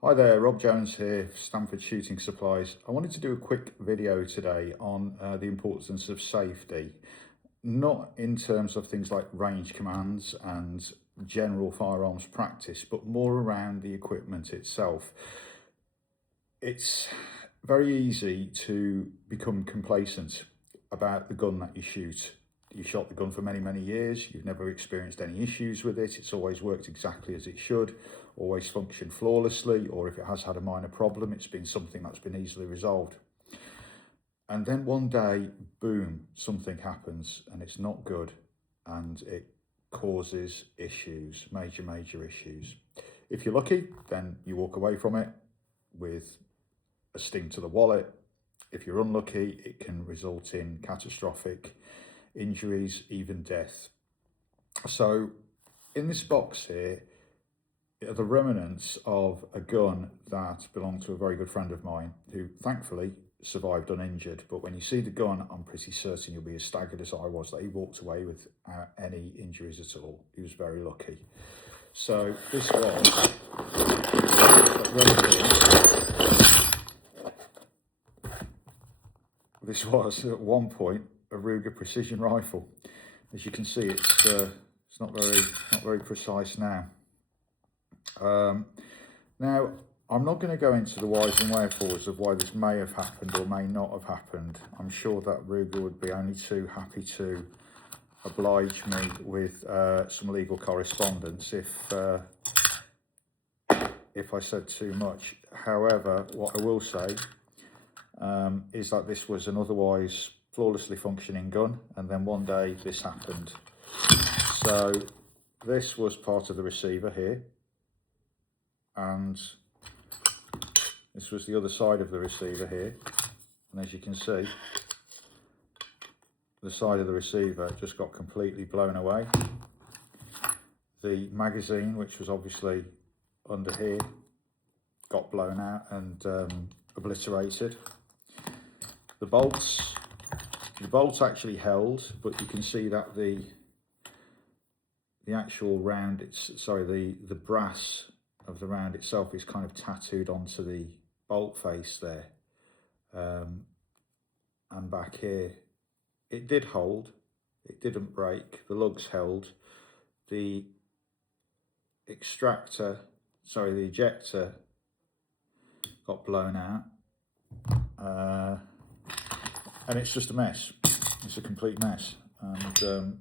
Hi there, Rob Jones here, Stanford Shooting Supplies. I wanted to do a quick video today on the importance of safety, not in terms of things like range commands and general firearms practice, but more around the equipment itself. It's very easy to become complacent about the gun that you shoot. You shot the gun for many, many years. You've never experienced any issues with it. It's always worked exactly as it should, always functioned flawlessly, or if it has had a minor problem, it's been something that's been easily resolved. And then one day, boom, something happens and it's not good and it causes issues, major issues. If you're lucky, then you walk away from it with a sting to the wallet. If you're unlucky, it can result in catastrophic injuries, even death. So in this box here are the remnants of a gun that belonged to a very good friend of mine who thankfully survived uninjured. But when you see the gun, I'm pretty certain you'll be as staggered as I was that he walked away without any injuries at all. He was very lucky. So this was at one point a Ruger precision rifle. As you can see, it's not very precise now. Now, I'm not going to go into the whys and wherefores of why this may have happened or may not have happened. I'm sure that Ruger would be only too happy to oblige me with some legal correspondence if I said too much. However, what I will say is that this was an otherwise flawlessly functioning gun, and then one day this happened. So this was part of the receiver here, and this was the other side of the receiver here, and as you can see, the side of the receiver just got completely blown away. The magazine, which was obviously under here, got blown out and obliterated. The bolts actually held, but you can see that the actual round, the brass of the round itself is kind of tattooed onto the bolt face there, and back here. It did hold, it didn't break, the lugs held. The ejector got blown out, and it's just a mess. It's a complete mess, and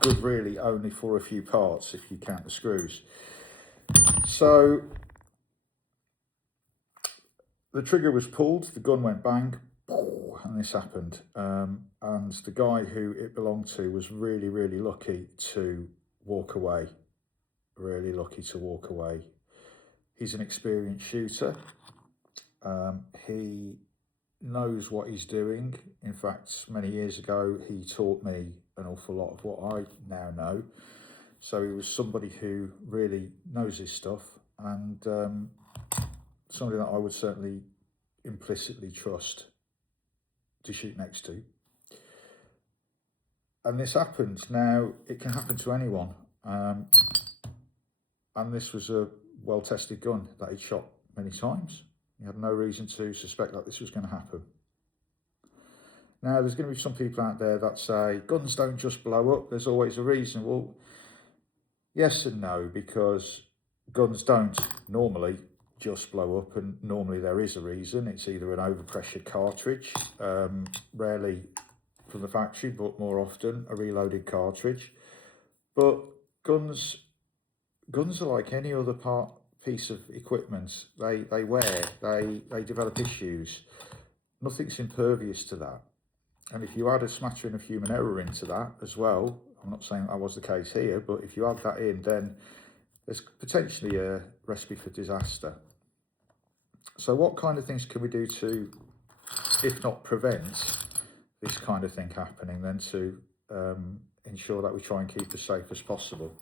good really only for a few parts if you count the screws. So the trigger was pulled, the gun went bang, and this happened. And the guy who it belonged to was really lucky to walk away. Really lucky to walk away. He's an experienced shooter. He knows what he's doing. In fact, many years ago, he taught me an awful lot of what I now know. So he was somebody who really knows his stuff, and somebody that I would certainly implicitly trust to shoot next to. And this happened. Now, it can happen to anyone. And this was a well-tested gun that he'd shot many times. He had no reason to suspect that this was going to happen. Now, there's going to be some people out there that say, guns don't just blow up, there's always a reason. Well, yes and no, because guns don't normally just blow up, and normally there is a reason. It's either an overpressured cartridge, rarely from the factory, but more often a reloaded cartridge. But guns are like any other piece of equipment. They wear, they develop issues. Nothing's impervious to that. And if you add a smattering of human error into that as well, I'm not saying that was the case here, but if you add that in, then there's potentially a recipe for disaster. So what kind of things can we do to, if not prevent this kind of thing happening, then to ensure that we try and keep as safe as possible?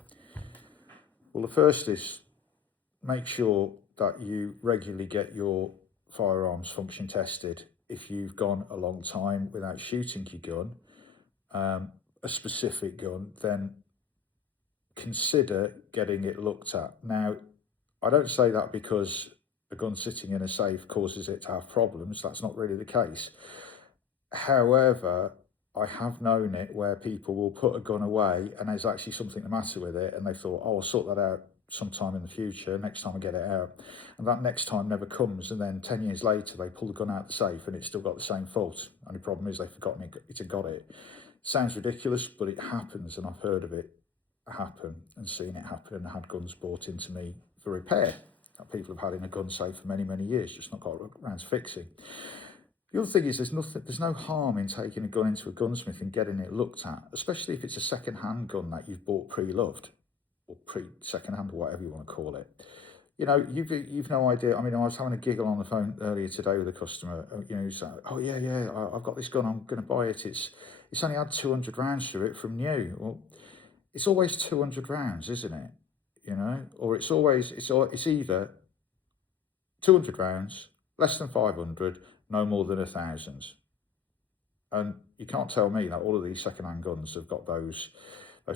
Well, the first is make sure that you regularly get your firearms function tested. If you've gone a long time without shooting your gun, a specific gun, then consider getting it looked at. Now, I don't say that because a gun sitting in a safe causes it to have problems. That's not really the case. However, I have known it where people will put a gun away and there's actually something the matter with it, and they thought, oh, I'll sort that out sometime in the future, next time I get it out. And that next time never comes, and then 10 years later they pull the gun out of the safe and it's still got the same fault. Only problem is they've forgotten it had got it. Sounds ridiculous, but it happens, and I've heard of it happen and seen it happen, and had guns brought into me for repair that people have had in a gun safe for many, many years, just not got around to fixing. The other thing is there's no harm in taking a gun into a gunsmith and getting it looked at, especially if it's a second-hand gun that you've bought pre-loved, or second-hand, or whatever you want to call it. You know, you've no idea. I mean, I was having a giggle on the phone earlier today with a customer, you know, who's like, oh yeah, I've got this gun, I'm going to buy it. It's only had 200 rounds through it from new. Well, it's always 200 rounds, isn't it? You know, or it's either 200 rounds, less than 500, no more than 1,000. And you can't tell me that all of these second-hand guns have got those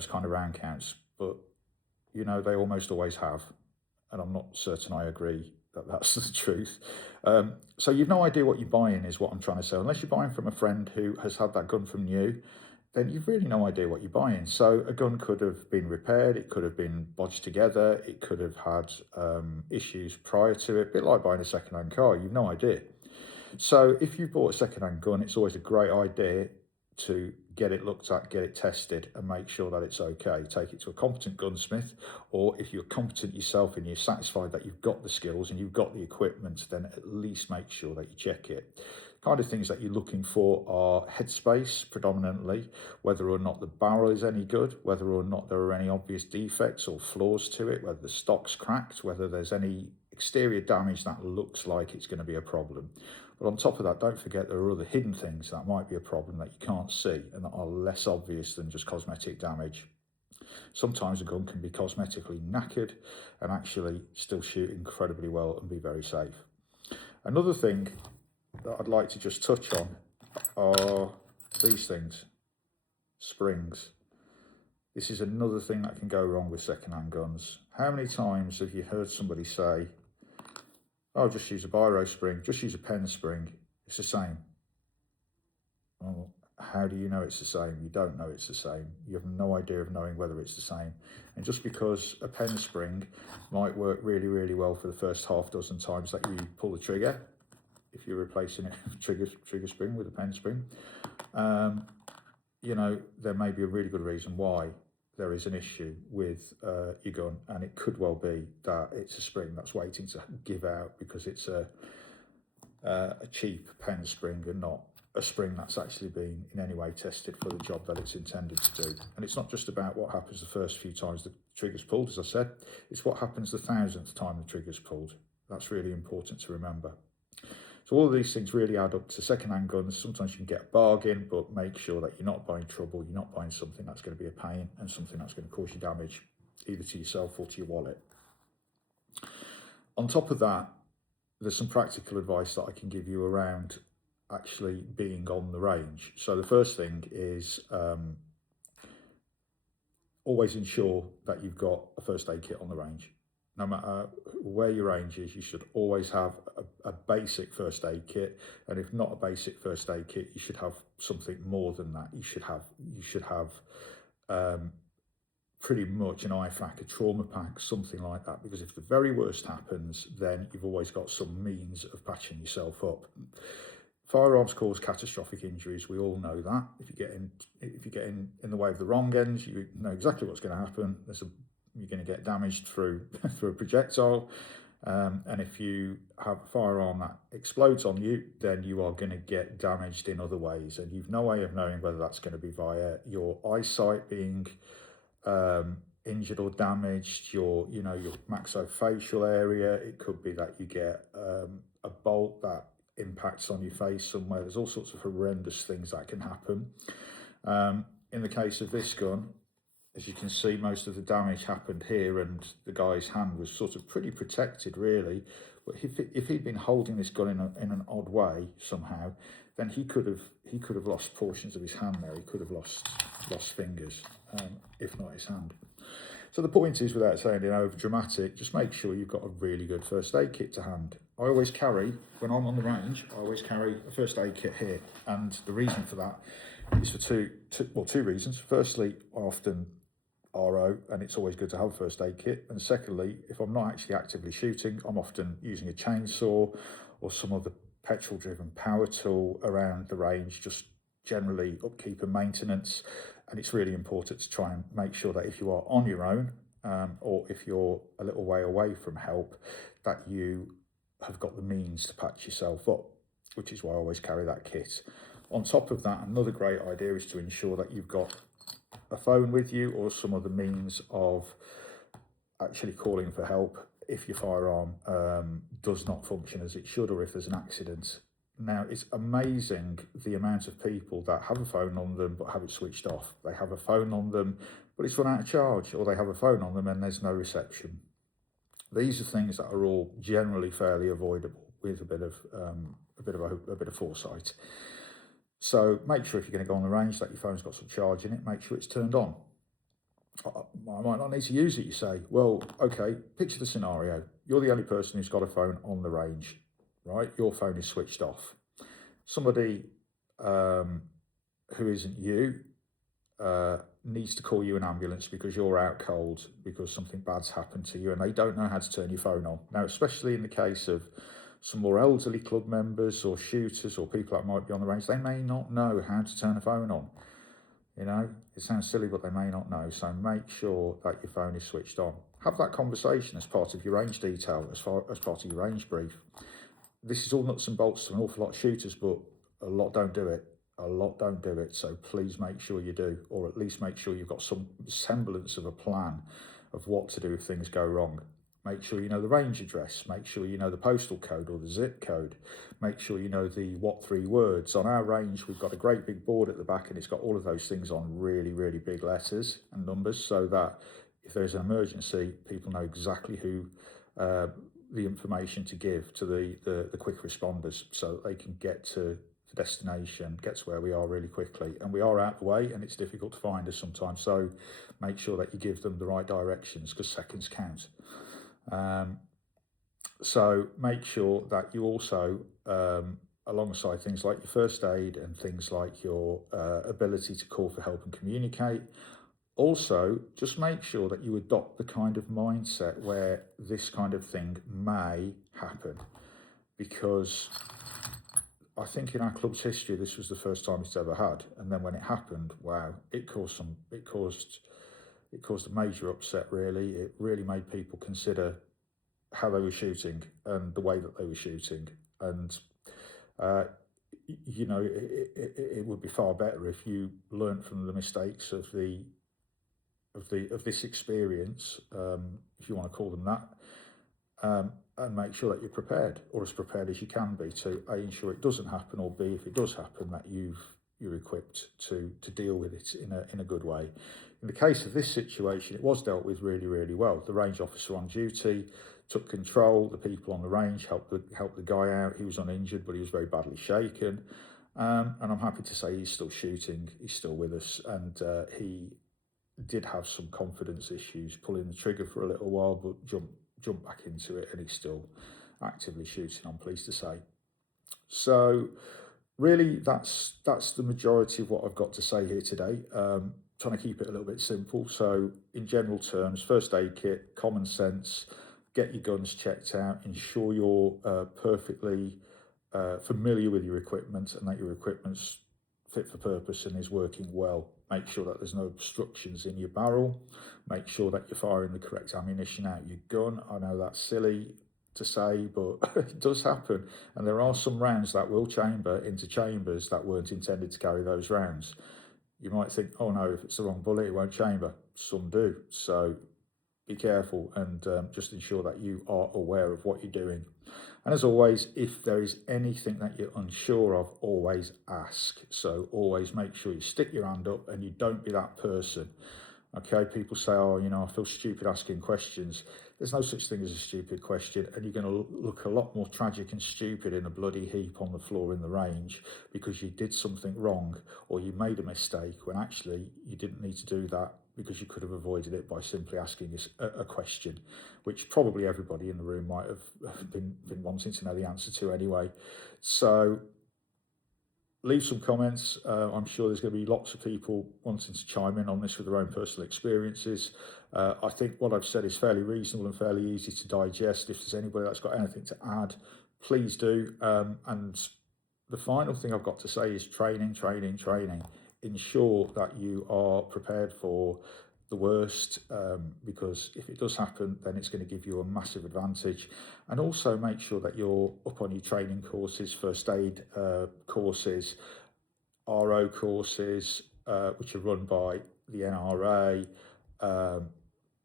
kind of round counts, but you know, they almost always have. And I'm not certain I agree that that's the truth. So you've no idea what you're buying, is what I'm trying to say. Unless you're buying from a friend who has had that gun from new, then you've really no idea what you're buying. So a gun could have been repaired, it could have been bodged together, it could have had issues prior to it, a bit like buying a second-hand car, you've no idea. So if you've bought a second-hand gun, it's always a great idea to get it looked at, get it tested, and make sure that it's okay. Take it to a competent gunsmith, or if you're competent yourself and you're satisfied that you've got the skills and you've got the equipment, then at least make sure that you check it. Kind of things that you're looking for are headspace predominantly, whether or not the barrel is any good, whether or not there are any obvious defects or flaws to it, whether the stock's cracked, whether there's any exterior damage that looks like it's going to be a problem. But on top of that, don't forget there are other hidden things that might be a problem that you can't see and that are less obvious than just cosmetic damage. Sometimes a gun can be cosmetically knackered and actually still shoot incredibly well and be very safe. Another thing that I'd like to just touch on are these things, springs. This is another thing that can go wrong with second-hand guns. How many times have you heard somebody say, oh, just use a biro spring, just use a pen spring, it's the same? Well, how do you know it's the same? You don't know it's the same. You have no idea of knowing whether it's the same. And just because a pen spring might work really, really well for the first half dozen times that you pull the trigger, if you're replacing it trigger spring with a pen spring, you know, there may be a really good reason why there is an issue with your gun, and it could well be that it's a spring that's waiting to give out because it's a cheap pen spring and not a spring that's actually been in any way tested for the job that it's intended to do. And it's not just about what happens the first few times the trigger's pulled, as I said, it's what happens the 1,000th time the trigger's pulled. That's really important to remember. So all of these things really add up to second-hand guns. Sometimes you can get a bargain, but make sure that you're not buying trouble, you're not buying something that's going to be a pain and something that's going to cause you damage, either to yourself or to your wallet. On top of that, there's some practical advice that I can give you around actually being on the range. So the first thing is always ensure that you've got a first aid kit on the range. No matter where your range is, you should always have a basic first aid kit, and if not a basic first aid kit, you should have something more than that. You should have pretty much an IFAC, a trauma pack, something like that, because if the very worst happens, then you've always got some means of patching yourself up. Firearms cause catastrophic injuries. We all know that. If you get in the way of the wrong ends, you know exactly what's going to happen. You're going to get damaged through a projectile, and if you have a firearm that explodes on you, then you are going to get damaged in other ways, and you've no way of knowing whether that's going to be via your eyesight being injured or damaged, your maxillofacial area. It could be that you get a bolt that impacts on your face somewhere. There's all sorts of horrendous things that can happen. In the case of this gun, as you can see, most of the damage happened here, and the guy's hand was sort of pretty protected, really. But if he'd been holding this gun in an odd way somehow, then he could have lost portions of his hand there. He could have lost fingers, if not his hand. So the point is, without sounding over dramatic, just make sure you've got a really good first aid kit to hand. I always carry, when I'm on the range, I always carry a first aid kit here. And the reason for that is for two reasons. Firstly, I often RO, and it's always good to have a first aid kit. And secondly, if I'm not actually actively shooting, I'm often using a chainsaw or some other petrol driven power tool around the range, just generally upkeep and maintenance. And it's really important to try and make sure that if you are on your own, or if you're a little way away from help, that you have got the means to patch yourself up, which is why I always carry that kit. On top of that, another great idea is to ensure that you've got a phone with you or some other means of actually calling for help if your firearm does not function as it should, or if there's an accident. Now, it's amazing the amount of people that have a phone on them but have it switched off. They have a phone on them but it's run out of charge, or they have a phone on them and there's no reception. These are things that are all generally fairly avoidable with a bit of foresight. So make sure if you're going to go on the range that your phone's got some charge in it. Make sure it's turned on. I might not need to use it, you say. Well, okay, picture the scenario. You're the only person who's got a phone on the range, right? Your phone is switched off. Somebody who isn't you needs to call you an ambulance because you're out cold, because something bad's happened to you, and they don't know how to turn your phone on. Now, especially in the case of some more elderly club members or shooters or people that might be on the range, they may not know how to turn a phone on. You know, it sounds silly, but they may not know. So make sure that your phone is switched on. Have that conversation as part of your range detail, as part of your range brief. This is all nuts and bolts to an awful lot of shooters, but a lot don't do it. A lot don't do it. So please make sure you do, or at least make sure you've got some semblance of a plan of what to do if things go wrong. Make sure you know the range address. Make sure you know the postal code or the zip code. Make sure you know the what 3 words. On our range, we've got a great big board at the back and it's got all of those things on really, really big letters and numbers, so that if there's an emergency, people know exactly who the information to give to the quick responders, so that they can get to the destination, get to where we are really quickly. And we are out the way and it's difficult to find us sometimes, so make sure that you give them the right directions, because seconds count. So make sure that you also, alongside things like your first aid and things like your ability to call for help and communicate, also just make sure that you adopt the kind of mindset where this kind of thing may happen. Because I think in our club's history, this was the first time it's ever had. And then when it happened, wow, it caused a major upset, really. It really made people consider how they were shooting and the way that they were shooting. And you know, it would be far better if you learned from the mistakes of this experience, if you want to call them that, and make sure that you're prepared, or as prepared as you can be, to A, ensure it doesn't happen, or B, if it does happen, that you're equipped to deal with it in a good way. In the case of this situation, it was dealt with really, really well. The range officer on duty took control. The people on the range helped the guy out. He was uninjured, but he was very badly shaken. And I'm happy to say he's still shooting. He's still with us, and he did have some confidence issues pulling the trigger for a little while, but jumped back into it, and he's still actively shooting, I'm pleased to say. So really, that's the majority of what I've got to say here today. Trying to keep it a little bit simple. So in general terms, first aid kit, common sense, get your guns checked out, ensure you're perfectly familiar with your equipment and that your equipment's fit for purpose and is working well. Make sure that there's no obstructions in your barrel. Make sure that you're firing the correct ammunition out your gun. I know that's silly to say, but it does happen. And there are some rounds that will chamber into chambers that weren't intended to carry those rounds. You might think, oh no, if it's the wrong bullet, it won't chamber. Some do. So be careful and just ensure that you are aware of what you're doing. And as always, if there is anything that you're unsure of, always ask. So always make sure you stick your hand up and you don't be that person. Okay, people say, oh, you know, I feel stupid asking questions. There's no such thing as a stupid question, and you're going to look a lot more tragic and stupid in a bloody heap on the floor in the range because you did something wrong or you made a mistake when actually you didn't need to do that, because you could have avoided it by simply asking a question, which probably everybody in the room might have been wanting to know the answer to anyway. So leave some comments. I'm sure there's going to be lots of people wanting to chime in on this with their own personal experiences. I think what I've said is fairly reasonable and fairly easy to digest. If there's anybody that's got anything to add, please do. And the final thing I've got to say is training. Ensure that you are prepared for the worst, because if it does happen, then it's going to give you a massive advantage. And also make sure that you're up on your training courses, first aid courses, RO courses, which are run by the NRA,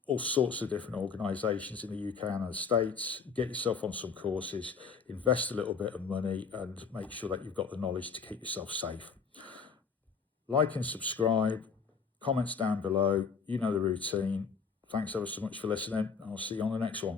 all sorts of different organisations in the UK and the States. Get yourself on some courses, invest a little bit of money, and make sure that you've got the knowledge to keep yourself safe. Like and subscribe, comments down below, you know the routine. Thanks ever so much for listening. I'll see you on the next one.